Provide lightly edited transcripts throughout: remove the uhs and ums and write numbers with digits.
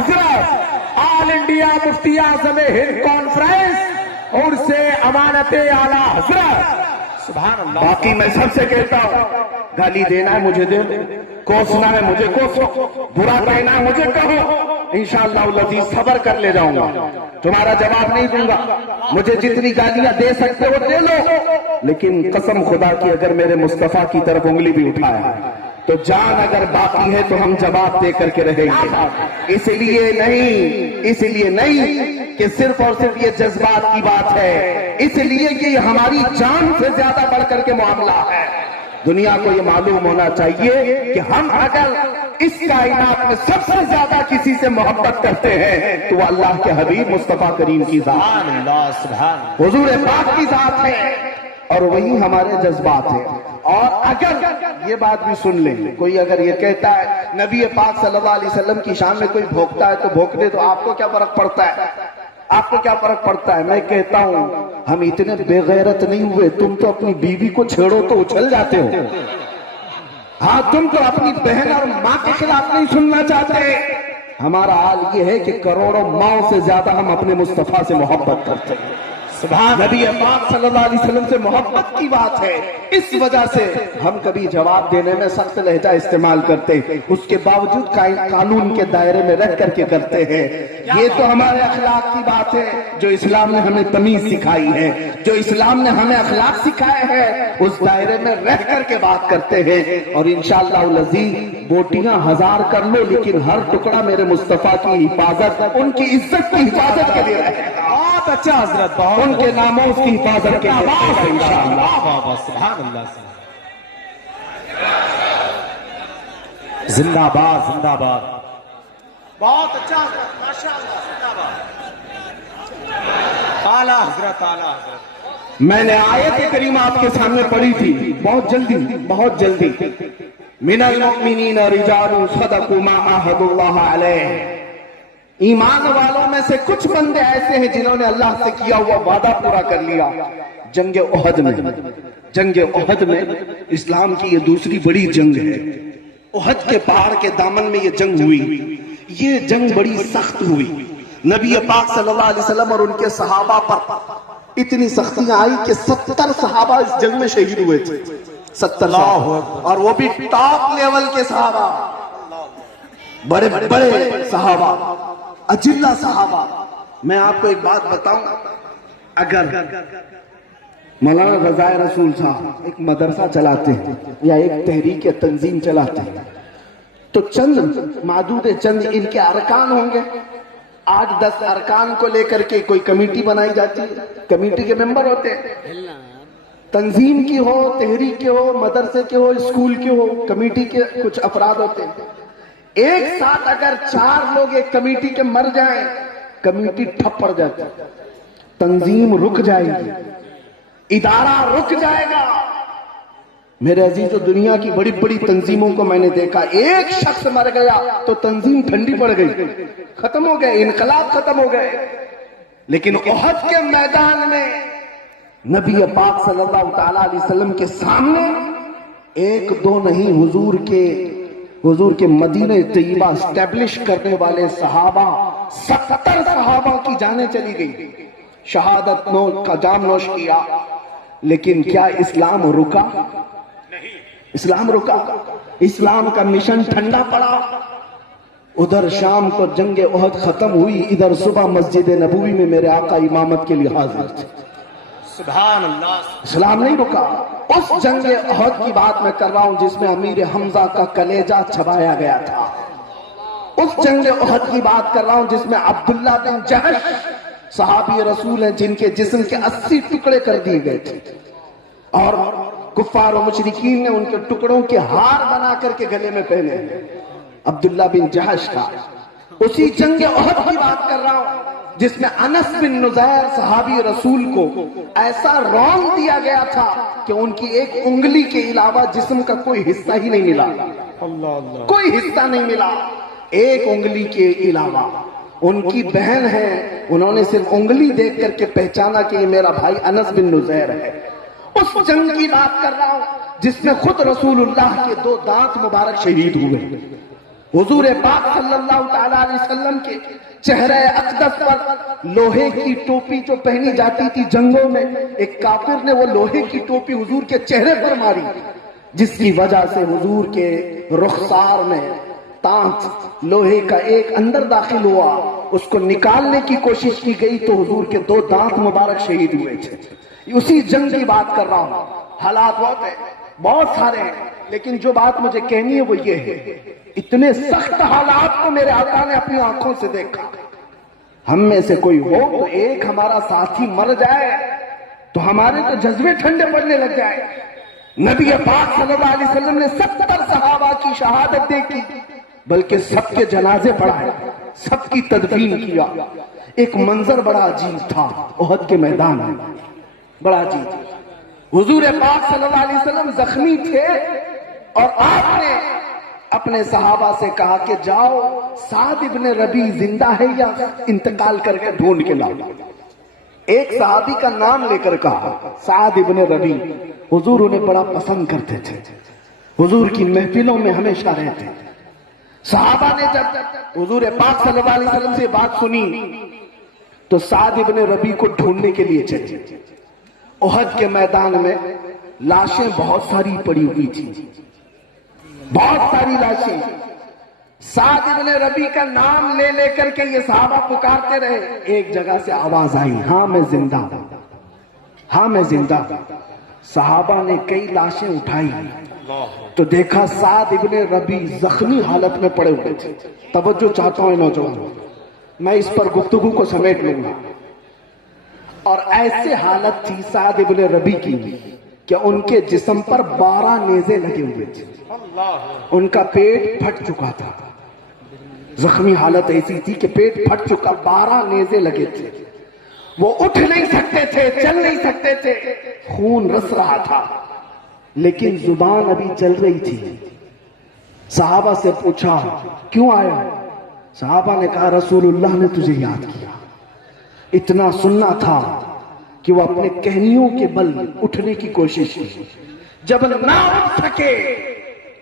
حضرت آل انڈیا مفتی اعظم ہند کانفرنس اور سے امانت اعلیٰ حضرت سبحان اللہ۔ باقی میں سب سے کہتا ہوں، گالی دینا ہے مجھے دے، کوسنا ہے مجھے کوسو، برا کہنا ہے مجھے کہو، انشاءاللہ العزیز صبر کر لے جاؤں گا، تمہارا جواب نہیں دوں گا۔ مجھے جتنی گالیاں دے سکتے ہو دے لو، لیکن قسم خدا کی اگر میرے مصطفیٰ کی طرف انگلی بھی اٹھایا تو جان اگر باقی ہے تو ہم جواب دے کر کے رہیں گے۔ اس لیے نہیں کہ صرف اور صرف یہ جذبات کی بات ہے، اس لیے کہ یہ ہماری جان سے زیادہ بڑھ کر کے معاملہ ہے۔ دنیا کو یہ معلوم ہونا چاہیے کہ ہم اگر اس کائنات میں سب سے زیادہ کسی سے محبت کرتے ہیں تو وہ اللہ کے حبیب مصطفیٰ کریم کی ذات، حضور پاک کی ذات ہے، اور وہی ہمارے جذبات ہیں۔ اور اگر یہ بات بھی سن لیں، کوئی اگر یہ کہتا ہے نبی پاک صلی اللہ علیہ وسلم کی شان میں کوئی بھوکتا ہے تو بھوکنے دو، آپ کو کیا فرق پڑتا ہے؟ آپ کو کیا فرق پڑتا ہے؟ میں کہتا ہوں ہم اتنے بے غیرت نہیں ہوئے، تم تو اپنی بیوی کو چھیڑو تو اچھل جاتے ہو، ہاں تم تو اپنی بہن اور ماں کے خلاف نہیں سننا چاہتے۔ ہمارا حال یہ ہے کہ کروڑوں ماؤں سے زیادہ ہم اپنے مصطفیٰ سے محبت کرتے ہیں۔ نبی پاک صلی اللہ علیہ وسلم سے محبت کی بات ہے، اس وجہ سے ہم کبھی جواب دینے میں سخت لہجہ استعمال کرتے ہیں، اس کے باوجود قانون کے دائرے میں رہ کر کے کرتے ہیں۔ یہ تو ہمارے اخلاق کی بات ہے جو اسلام نے ہمیں تمیز سکھائی ہے، جو اسلام نے ہمیں اخلاق سکھائے ہیں، اس دائرے میں رہ کر کے بات کرتے ہیں۔ اور انشاءاللہ العزیز بوٹیاں ہزار کر لو لیکن ہر ٹکڑا میرے مصطفیٰ کی حفاظت، ان کی عزت کی حفاظت کے لیے رہے گا۔ بہت اچھا حضرت، بہت ان کے ناموں اس کی حفاظت کے لیے انشاءاللہ۔ سبحان اللہ، زندہ باد زندہ باد، بہت اچھا حضرت، ماشاءاللہ، زندہ باد، اعلیٰ حضرت، اعلیٰ حضرت۔ میں نے آیت کریمہ آپ کے سامنے پڑھی تھی، بہت جلدی من المؤمنین رجال صدقوا ما عاهدوا اللہ علیہ۔ ایمان والوں میں سے کچھ بندے ایسے ہیں جنہوں نے اللہ سے کیا ہوا وعدہ پورا کر لیا۔ جنگ احد میں اسلام کی یہ دوسری بڑی جنگ ہے۔ احد کے پہاڑ کے دامن میں یہ جنگ ہوئی، یہ جنگ بڑی سخت ہوئی۔ نبی پاک صلی اللہ علیہ وسلم اور ان کے صحابہ پر اتنی سختیاں آئی کہ 70 صحابہ اس جنگ میں شہید ہوئے تھے، 70 صحابہ، اور وہ بھی ٹاپ لیول کے صحابہ، بڑے صحابہ، اجلہ صحابہ۔ میں آپ کو ایک بات بتاؤں، اگر مولانا رضائے رسول صاحب ایک مدرسہ چلاتے ہیں یا ایک تحریک یا تنظیم چلاتے ہیں تو معدود چند ان کے ارکان ہوں گے، 8-10 ارکان کو لے کر کے کوئی کمیٹی بنائی جاتی ہے، کمیٹی کے ممبر ہوتے ہیں، تنظیم کی ہو، تحریک کے ہو، مدرسے کے ہو، اسکول کے ہو، کمیٹی کے کچھ افراد ہوتے ہیں۔ ایک ساتھ اگر 4 لوگ ایک کمیٹی کے مر جائیں، کمیٹی ٹھپ پڑ جاتی، تنظیم رک جائے گی، ادارہ رک جائے گا۔ میرے عزیزو، دنیا کی بڑی بڑی تنظیموں کو میں نے دیکھا، ایک شخص مر گیا تو تنظیم ٹھنڈی پڑ گئی، ختم ہو گئے، انقلاب ختم ہو گئے۔ لیکن احد کے میدان میں نبی پاک صلی اللہ تعالی علیہ وسلم کے سامنے 1-2 نہیں، حضور کے مدینہ طیبہ اسٹیبلش کرنے والے صحابہ، 70 صحابہ کی جانیں چلی گئی، شہادت کا جام نوش کیا۔ لیکن کیا اسلام رکا؟ اسلام رکا؟ اسلام کا مشن ٹھنڈا پڑا؟ ادھر شام کو جنگ احد ختم ہوئی، ادھر صبح مسجد نبوی میں میرے آقا امامت کے لیے حاضر تھے۔ سبحان اللہ، اسلام نہیں رکا۔ اس جنگ احد کی بات میں کر رہا ہوں جس میں امیر حمزہ کا کلیجہ چھپایا گیا تھا، اس جنگ احد کی بات کر رہا ہوں جس میں عبداللہ بن جہش صحابی رسول ہیں جن کے جسم کے 80 ٹکڑے کر دیے گئے تھے، اور کفار و مشرکین نے ان کے ٹکڑوں کے ہار بنا کر کے گلے میں پہنے۔ عبداللہ بن جہش کا اسی جنگ احد کی بات کر رہا ہوں جس میں انس بن نزیر صحابی رسول کو ایسا رون دیا گیا تھا کہ ان کی ایک انگلی کے علاوہ جسم کا کوئی حصہ ہی نہیں ملا، کوئی حصہ نہیں ملا، ایک انگلی کے علاوہ۔ ان کی بہن ہے، انہوں نے صرف انگلی دیکھ کر کے پہچانا کہ یہ میرا بھائی انس بن نزیر ہے۔ اس جنگ کی بات کر رہا ہوں جس میں خود رسول اللہ کے 2 دانت مبارک شہید ہوئے، حضور پاک صلی اللہ تعالی علیہ وسلم کے چہرہ اقدس پر لوہے کی ٹوپی جو پہنی جاتی تھی جنگوں میں، ایک کافر نے وہ لوہے کی ٹوپی حضور کے چہرے پر ماری، جس کی وجہ سے حضور کے رخسار میں تانت لوہے کا ایک اندر داخل ہوا، اس کو نکالنے کی کوشش کی گئی تو حضور کے 2 دانت مبارک شہید ہوئے تھے۔ اسی جنگ کی بات کر رہا ہوں۔ حالات بہت سارے ہیں، لیکن جو بات مجھے کہنی ہے وہ یہ ہے، اتنے سخت حالات کو میرے آقا نے اپنی آنکھوں سے دیکھا۔ ہم میں سے کوئی ہو تو ایک ہمارا ساتھی مر جائے تو ہمارے تو جذبے ٹھنڈے پڑنے لگ جائے۔ نبی پاک صلی اللہ علیہ وسلم نے 70 صحابہ کی شہادت دیکھی، بلکہ سب کے جنازے پڑھائے، سب کی تدفین کیا۔ ایک منظر بڑا عجیب تھا احد کے میدان میں، بڑا عجیب۔ حضور پاک صلی اللہ علیہ وسلم زخمی تھے اور آپ نے اپنے صحابہ سے کہا کہ جاؤ سعد ابن ربیع زندہ ہے یا انتقال کر کے ڈھونڈ کے لاؤ۔ ایک صحابی کا نام لے کر کہا سعد ابن ربیع۔ حضور انہیں بڑا پسند کرتے تھے، حضور کی محفلوں میں ہمیشہ رہتے تھے۔ صحابہ نے جب حضور پاک صلی اللہ علیہ وسلم سے بات سنی تو سعد ابن ربیع کو ڈھونڈنے کے لیے چلے۔ احد کے میدان میں لاشیں بہت ساری پڑی ہوئی تھی، بہت ساری لاشیں۔ سعد ابن ربیع کا نام لے لے کر کے یہ صحابہ پکارتے رہے۔ ایک جگہ سے آواز آئی، ہاں میں زندہ ہوں، ہاں میں زندہ ہوں۔ صحابہ نے کئی لاشیں اٹھائی تو دیکھا سعد ابن ربیع زخمی حالت میں پڑے ہوئے تھے۔ توجہ چاہتا ہوں نوجوانوں، میں اس پر گفتگو کو سمیٹ لوں گا۔ اور ایسے حالت تھی سعد ابن ربیع کی کہ ان کے جسم پر 12 نیزے لگے ہوئے تھے، ان کا پیٹ پھٹ چکا تھا۔ زخمی حالت ایسی تھی کہ پیٹ پھٹ چکا، 12 نیزے لگے تھے، وہ اٹھ نہیں سکتے تھے، چل نہیں سکتے تھے، خون رس رہا تھا، لیکن زبان ابھی چل رہی تھی۔ صحابہ سے پوچھا کیوں آیا؟ صحابہ نے کہا رسول اللہ نے تجھے یاد کیا۔ اتنا سننا تھا کہ وہ اپنے کہنیوں کے بل اٹھنے کی کوشش کی۔ جب نہ اٹھ سکے،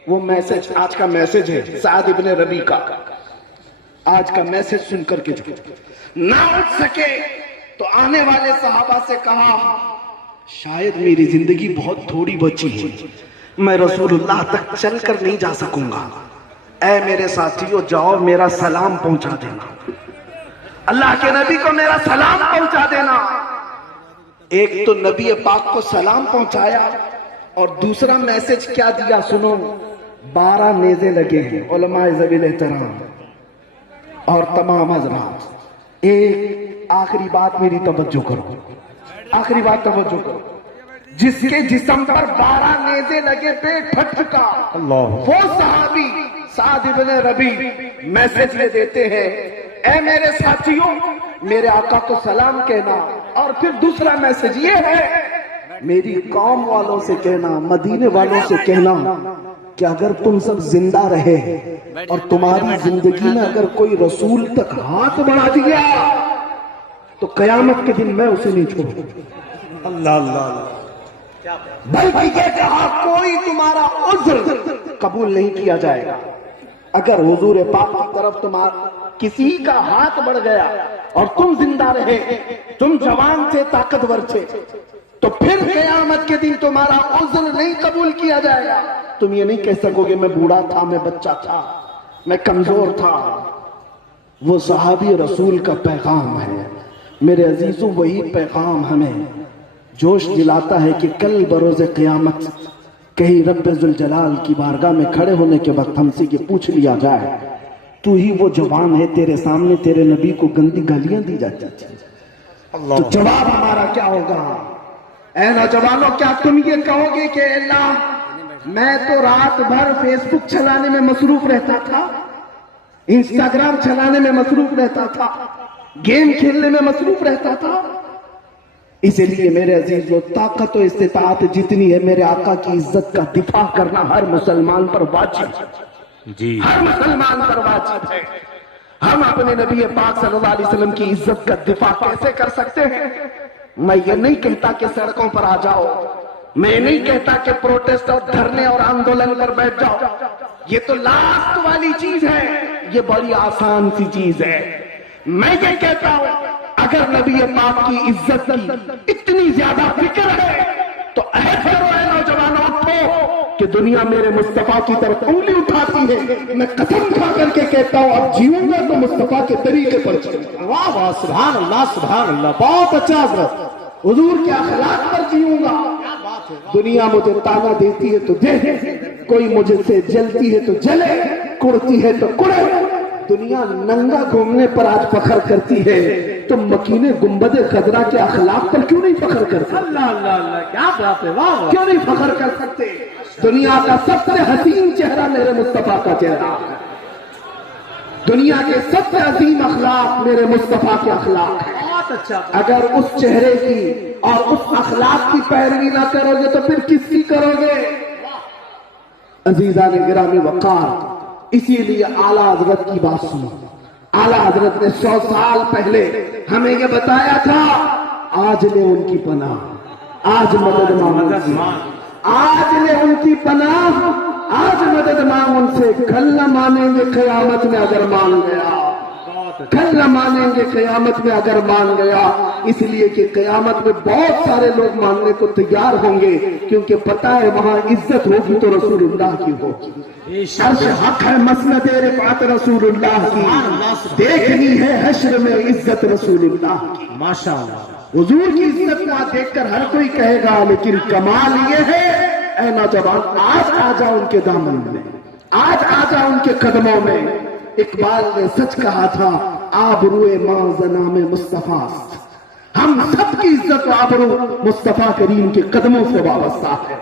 وہ میسج، آج کا میسج ہے سعد ابن ربیع کا، آج کا میسج سن کر کے نہ اٹھ سکے تو آنے والے صحابہ سے کہا شاید میری زندگی بہت تھوڑی بچی ہے، میں رسول اللہ تک چل کر نہیں جا سکوں گا، اے میرے ساتھیو جاؤ میرا سلام پہنچا دینا، اللہ کے نبی کو میرا سلام پہنچا دینا۔ ایک تو نبی پاک کو سلام پہنچایا اور دوسرا میسج کیا دیا سنو، 12 نیزے لگے ہیں علماء ذوی احترام اور تمام حضرات۔ ایک آخری بات میری توجہ کرو، آخری بات توجہ کرو، جس کے جسم پر 12 نیزے لگے پیٹ پھٹ چکا، وہ صحابی سعد ابن ربیع میسج لے دیتے ہیں اے میرے ساتھیوں میرے آقا کو سلام کہنا، اور پھر دوسرا میسج یہ ہے میری قوم والوں سے کہنا، مدینے والوں سے کہنا کہ اگر تم سب زندہ رہے اور تمہاری زندگی میں اگر کوئی رسول تک ہاتھ بڑھا دیا تو قیامت کے دن میں اسے نہیں چھوڑوں۔ اللہ اللہ، بلکہ یہ کہا کوئی تمہارا عذر قبول نہیں کیا جائے گا۔ اگر حضور پاک کی طرف تمہارا کسی کا ہاتھ بڑھ گیا اور تم زندہ رہے، تم جوان تھے، طاقتور تھے، تو پھر قیامت کے دن تمہارا عذر نہیں قبول کیا جائے گا۔ تم یہ نہیں کہہ سکو گے میں بوڑھا تھا، میں بچہ تھا، میں کمزور تھا۔ وہ صحابی رسول کا پیغام ہے میرے عزیزوں، وہی پیغام ہمیں جوش دلاتا ہے کہ کل بروز قیامت کہیں رب ذوالجلال کی بارگاہ میں کھڑے ہونے کے وقت ہم سے یہ پوچھ لیا جائے تو ہی وہ جوان ہے تیرے سامنے تیرے نبی کو گندی گالیاں دی جاتی تھی، تو جواب ہمارا کیا ہوگا؟ اے نوجوانوں، کیا تم یہ کہو گے کہ اللہ میں تو رات بھر فیس بک چلانے میں مصروف رہتا تھا، انسٹاگرام چلانے میں مصروف رہتا تھا، گیم کھیلنے میں مصروف رہتا تھا؟ اسی لیے میرے عزیز وہ طاقت و استطاعت جتنی ہے میرے آقا کی عزت کا دفاع کرنا ہر مسلمان پر واجب ہے، ہر مسلمان پر واجب ہے۔ ہم اپنے نبی پاک صلی اللہ علیہ وسلم کی عزت کا دفاع کیسے کر سکتے ہیں؟ میں یہ نہیں کہتا کہ سڑکوں پر آ جاؤ، میں نہیں کہتا کہ پروٹیسٹ اور دھرنے اور آندولن پر بیٹھ جاؤ، یہ تو لاسٹ والی چیز ہے، یہ بڑی آسان سی چیز ہے۔ میں یہ کہتا ہوں اگر نبی پاک کی عزت کی اتنی زیادہ فکر ہے تو عہد کرو اے نوجوانوں، اٹھو کہ دنیا میرے مصطفیٰ کی طرف انگلی اٹھاتی ہے، میں قسم کھا کر کے کہتا ہوں اب جیوں گا تو مصطفیٰ کے طریقے پر چلوں گا۔ واہ واہ، سبحان اللہ سبحان اللہ، بہت اچھا حضرت۔ حضور کے اخلاق پر جیوں گا۔ دنیا مجھے تانا دیتی ہے تو دے، کوئی مجھے سے جلتی ہے تو جلے، کڑتی ہے تو کڑے۔ دنیا ننگا گھومنے پر آج فخر کرتی ہے، تم مکین گنبد خضرا کے اخلاق پر کیوں نہیں فخر کرتے؟ اللہ اللہ اللہ، کیا بات ہے، واہ واہ۔ کیوں نہیں فخر کر سکتے؟ دنیا کا سب سے حسین چہرہ میرے مصطفیٰ کا چہرہ ہے، دنیا کے سب سے عظیم اخلاق میرے مصطفیٰ کے اخلاق ہیں۔ بہت اچھا۔ اگر اس چہرے کی اور اس اخلاق کی پیروی نہ کرو گے تو پھر کس کی کرو گے؟ عزیزان گرامی وقار، اسی لیے اعلیٰ حضرت کی بات سنو۔ اعلیٰ حضرت نے 100 سال پہلے ہمیں یہ بتایا تھا، آج لے ان کی پناہ، آج مدد مانگ ان سے، آج لے ان کی پناہ، آج مدد مانگ ان سے۔ کل نہ مانیں گے قیامت میں اگر مان گیا، کل نہ مانیں گے قیامت میں اگر مان گیا، اس لیے کہ قیامت میں بہت سارے لوگ ماننے کو تیار ہوں گے، کیونکہ پتہ ہے وہاں عزت ہوگی تو رسول اللہ کی ہوگی۔ عرش حق ہے، مسند رفعت رسول اللہ کی، دیکھنی ہے حشر میں عزت رسول اللہ کی۔ ماشاء اللہ۔ حضور کی عزت کو آج دیکھ کر ہر کوئی کہے گا، لیکن کمال یہ ہے اے نوجوان، آج آ جا ان کے دامن میں، آج آ جا ان کے قدموں میں۔ اقبال نے سچ کہا تھا، آبروئے ماں زنام مصطفیٰ، ہم سب کی عزت و آبرو مصطفیٰ کریم کے قدموں سے وابستہ ہے۔